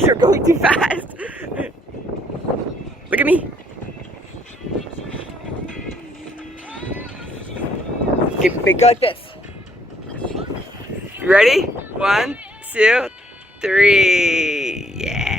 You're going too fast. Look at me. Go like this. You ready? 1, 2, 3. Yeah.